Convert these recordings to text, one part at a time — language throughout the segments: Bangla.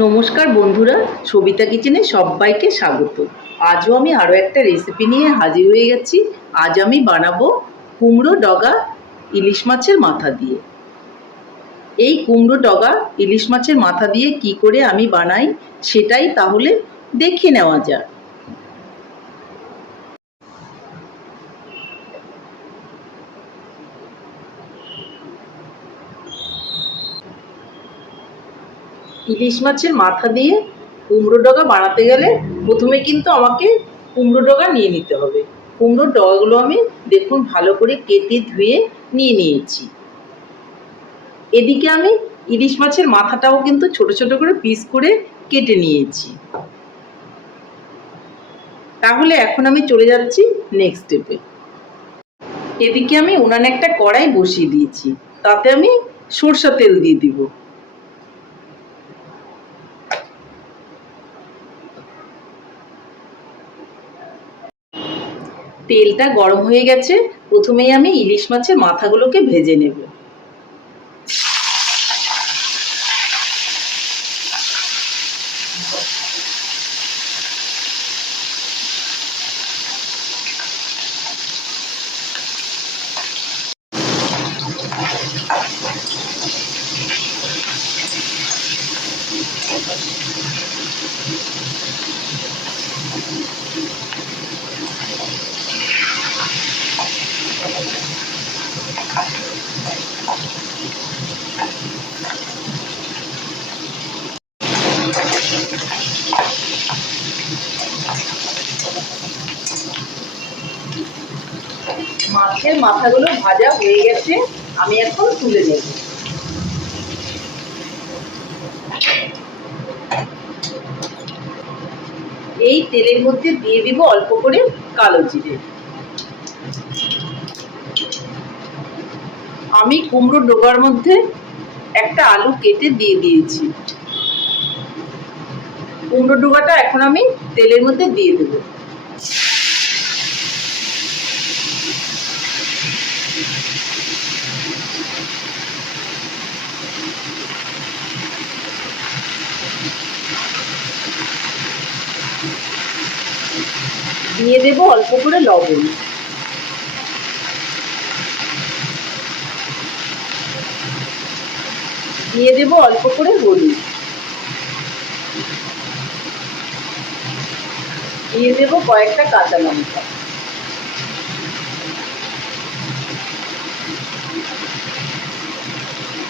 নমস্কার বন্ধুরা, সবিতা কিচেনে সবাইকে স্বাগত। আজও আমি আরও একটা রেসিপি নিয়ে হাজির হয়ে গেছি। আজ আমি বানাবো কুমড়ো ডগা ইলিশ মাছের মাথা দিয়ে। এই কুমড়ো ডগা ইলিশ মাছের মাথা দিয়ে কি করে আমি বানাই সেটাই তাহলে দেখে নেওয়া যাক। ইলিশ মাছের মাথা দিয়ে কুমড়ো ডগা বানাতে গেলে প্রথমে কিন্তু আমাকে কুমড়ো ডগা নিয়ে নিতে হবে। কুমড়োর ডগাগুলো আমি দেখুন ভালো করে কেটে ধুয়ে নিয়ে নিয়েছি। এদিকে আমি ইলিশ মাছের মাথাটাও কিন্তু ছোট ছোট করে পিস করে কেটে নিয়েছি। তাহলে এখন আমি চলে যাচ্ছি নেক্সট স্টেপে এদিকে আমি উনানে একটা কড়াই বসিয়ে দিয়েছি। তাতে আমি সরষা তেল দিয়ে দিব। তেলটা গরম হয়ে গেছে প্রথমেই আমি ইলিশ মাছের মাথাগুলোকে ভেজে নেব। মাছের মাথাগুলো ভাজা হয়ে গেছে, আমি এখন তুলে নেব। এই তেলের মধ্যে দিয়ে দিব অল্প করে কালো জিরে। আমি কুমড়ো ডোবার মধ্যে একটা আলু কেটে দিয়ে দিয়েছি। কুমড়ো ডোবাটা এখন আমি তেলের মধ্যে দিয়ে দেবো। দিয়ে দেব অল্প করে লবণ। দিয়ে দেব অল্প করে হলুদ। দিয়ে দেব কয়েকটা কাঁচা লঙ্কা।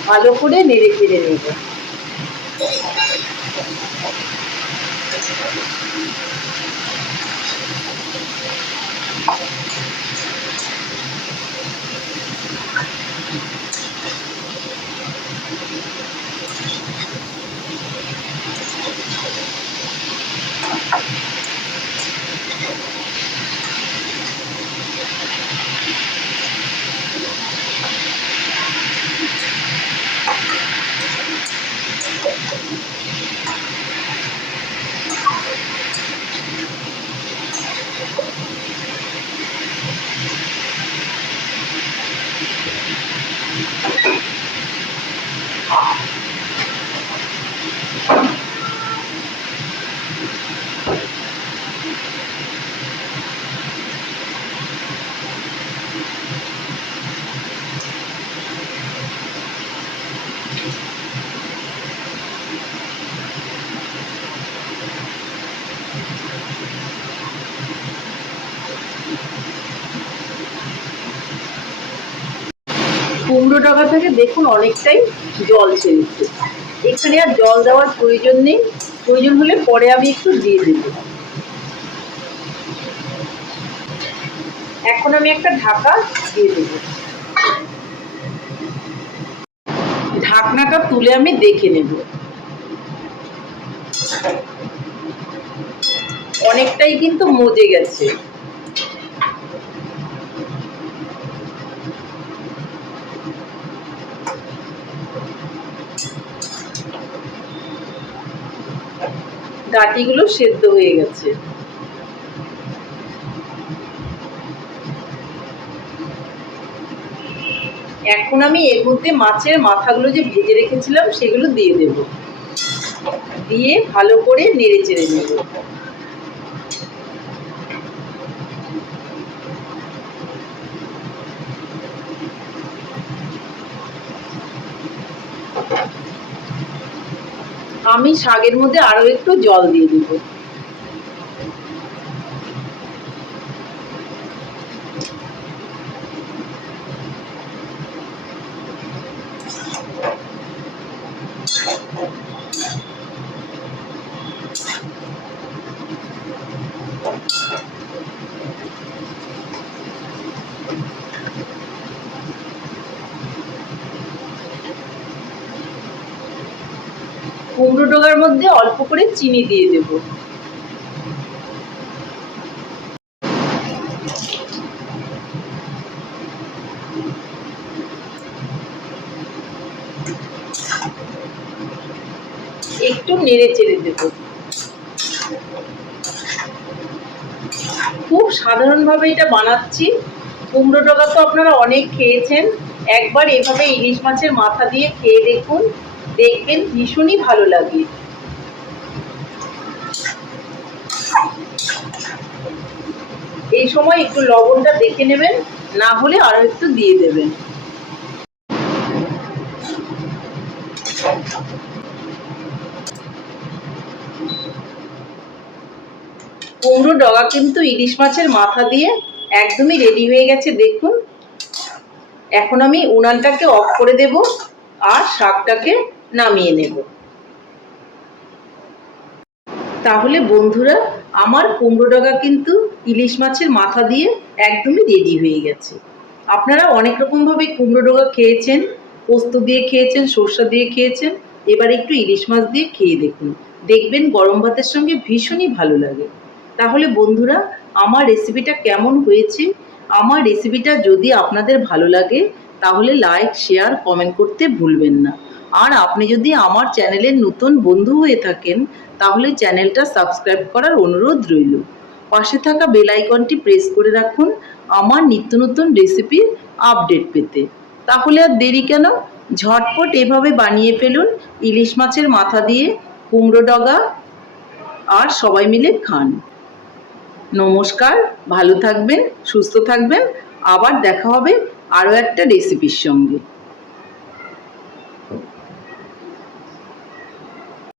ভালো করে নেড়ে চেড়ে নেব। কুমড়ো ডগা থেকে দেখুন অনেকটাই জল ছেড়েছে এখানে আর জল দেওয়ার প্রয়োজন নেই। প্রয়োজন হলে পরে আমি একটু দিয়ে দেব। এখন আমি একটা ঢাকা দিয়ে দেব। ঢাকনাটা তুলে আমি দেখে নেব। অনেকটাই কিন্তু মজে গেছে। ডাটিগুলো সেদ্ধ হয়ে গেছে। এখন আমি এর মধ্যে মাছের মাথাগুলো যে ভেজে রেখেছিলাম, সেগুলো দিয়ে দেব। দিয়ে ভালো করে নেড়ে চেড়ে নেব। আমি শাকের মধ্যে আরও একটু জল দিয়ে দেব। কুমড়ো ডোগার মধ্যে অল্প করে চিনি দিয়ে দেব। একটু নেড়ে চেড়ে দেব। খুব সাধারণভাবে এটা বানাচ্ছি। কুমড়ো ডগা তো আপনারা অনেক খেয়েছেন। একবার এভাবে ইলিশ মাছের মাথা দিয়ে খেয়ে দেখুন। দেখবেন ভীষণই ভালো লাগে। এই সময় একটু লবণটা দেখে নেবেন, না হলে আরও একটু দিয়ে দেবেন। কুমড়ো ডগা কিন্তু ইলিশ মাছের মাথা দিয়ে একদমই রেডি হয়ে গেছে, দেখুন। এখন আমি উনানটাকে অফ করে দেব, আর শাকটাকে নামিয়ে নেব। তাহলে বন্ধুরা, আমার কুমড়ো ডগা কিন্তু ইলিশ মাছের মাথা দিয়ে একদমই রেডি হয়ে গেছে। আপনারা অনেক রকমভাবে কুমড়ো ডগা খেয়েছেন, পোস্ত দিয়ে খেয়েছেন, সর্ষা দিয়ে খেয়েছেন, এবার একটু ইলিশ মাছ দিয়ে খেয়ে দেখুন। দেখবেন গরম ভাতের সঙ্গে ভীষণই ভালো লাগে। তাহলে বন্ধুরা, আমার রেসিপিটা কেমন হয়েছে? আমার রেসিপিটা যদি আপনাদের ভালো লাগে, তাহলে লাইক, শেয়ার, কমেন্ট করতে ভুলবেন না। আর আপনি যদি আমার চ্যানেলের নতুন বন্ধু হয়ে থাকেন, তাহলে চ্যানেলটা সাবস্ক্রাইব করার অনুরোধ রইল। পাশে থাকা বেল আইকনটি প্রেস করে রাখুন আমার নিত্য নতুন রেসিপির আপডেট পেতে। তাহলে আর দেরি কেন? ঝটপট এভাবে বানিয়ে ফেলুন ইলিশ মাছের মাথা দিয়ে, কুমড়ো ডগা, আর সবাই মিলে খান। নমস্কার, ভালো থাকবেন, সুস্থ থাকবেন, আবার দেখা হবে আরও একটা রেসিপির সঙ্গে।